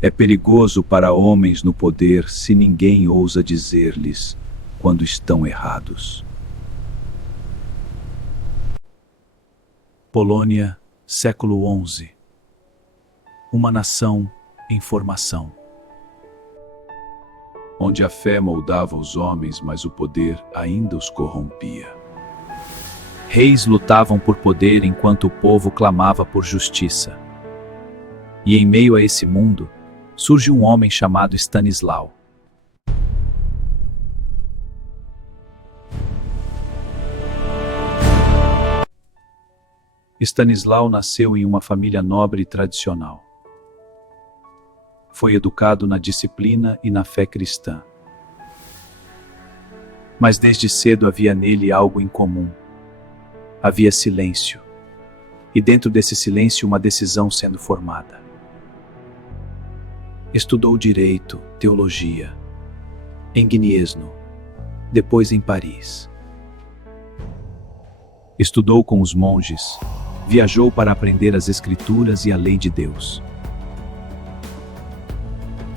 É perigoso para homens no poder se ninguém ousa dizer-lhes quando estão errados. Polônia, século XI. Uma nação em formação. Onde a fé moldava os homens, mas o poder ainda os corrompia. Reis lutavam por poder enquanto o povo clamava por justiça. E em meio a esse mundo, surge um homem chamado Stanislau. Stanislau nasceu em uma família nobre e tradicional. Foi educado na disciplina e na fé cristã. Mas desde cedo havia nele algo em comum. Havia silêncio. E dentro desse silêncio uma decisão sendo formada. Estudou direito, teologia, em Gniezno, depois em Paris. Estudou com os monges, viajou para aprender as Escrituras e a lei de Deus.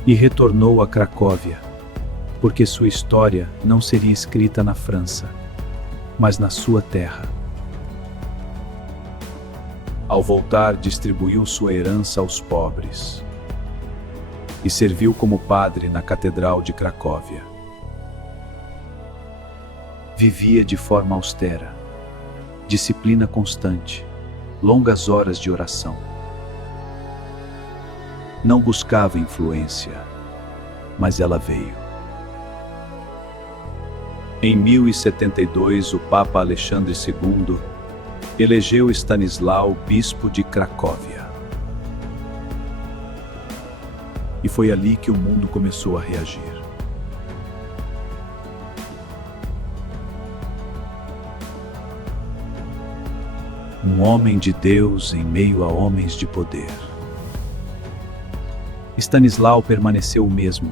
E retornou a Cracóvia, porque sua história não seria escrita na França, mas na sua terra. Ao voltar, distribuiu sua herança aos pobres e serviu como padre na Catedral de Cracóvia. Vivia de forma austera, disciplina constante, longas horas de oração. Não buscava influência, mas ela veio. Em 1072, o Papa Alexandre II elegeu Stanislau bispo de Cracóvia. E foi ali que o mundo começou a reagir. Um homem de Deus em meio a homens de poder. Stanislau permaneceu o mesmo.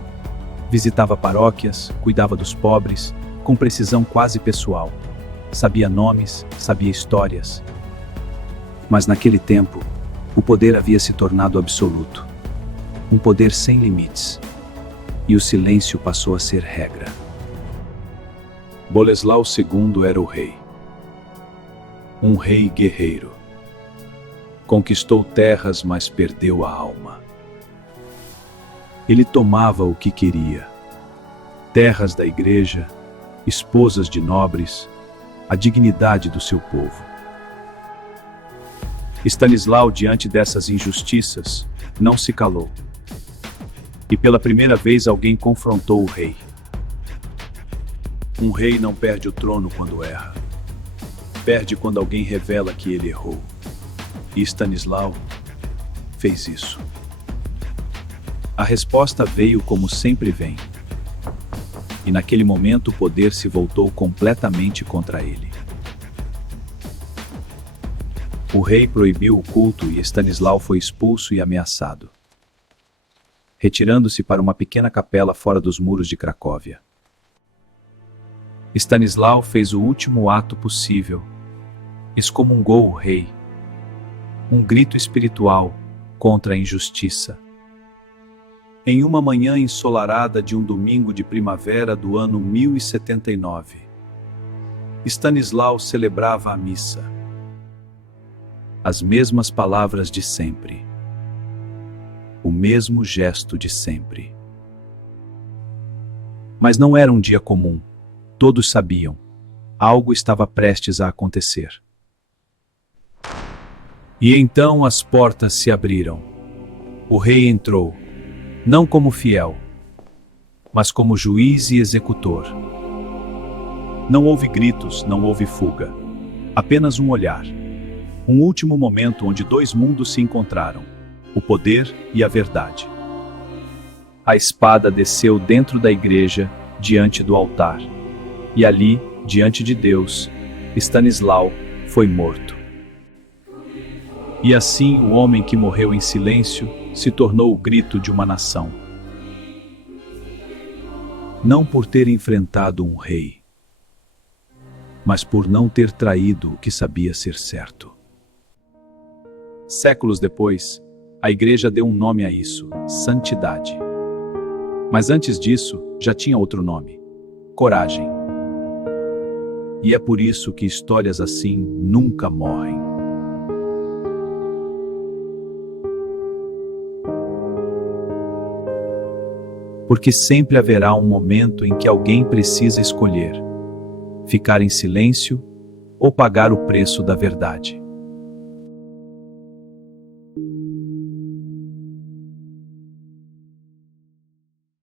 Visitava paróquias, cuidava dos pobres, com precisão quase pessoal. Sabia nomes, sabia histórias. Mas naquele tempo, o poder havia se tornado absoluto. Um poder sem limites. E o silêncio passou a ser regra. Boleslau II era o rei. Um rei guerreiro. Conquistou terras, mas perdeu a alma. Ele tomava o que queria. Terras da igreja, esposas de nobres, a dignidade do seu povo. Stanislau, diante dessas injustiças, não se calou. E pela primeira vez alguém confrontou o rei. Um rei não perde o trono quando erra. Perde quando alguém revela que ele errou. E Stanislau fez isso. A resposta veio como sempre vem. E naquele momento o poder se voltou completamente contra ele. O rei proibiu o culto e Stanislau foi expulso e ameaçado, retirando-se para uma pequena capela fora dos muros de Cracóvia. Stanislau fez o último ato possível. Excomungou o rei. Um grito espiritual contra a injustiça. Em uma manhã ensolarada de um domingo de primavera do ano 1079, Stanislau celebrava a missa. As mesmas palavras de sempre. O mesmo gesto de sempre. Mas não era um dia comum. Todos sabiam. Algo estava prestes a acontecer. E então as portas se abriram. O rei entrou, não como fiel, mas como juiz e executor. Não houve gritos, não houve fuga. Apenas um olhar. Um último momento onde dois mundos se encontraram. O poder e a verdade. A espada desceu dentro da igreja, diante do altar. E ali, diante de Deus, Stanislau foi morto. E assim o homem que morreu em silêncio se tornou o grito de uma nação. Não por ter enfrentado um rei, mas por não ter traído o que sabia ser certo. Séculos depois, A igreja deu um nome a isso: santidade. Mas antes disso, já tinha outro nome: coragem. E é por isso que histórias assim nunca morrem. Porque sempre haverá um momento em que alguém precisa escolher: ficar em silêncio ou pagar o preço da verdade.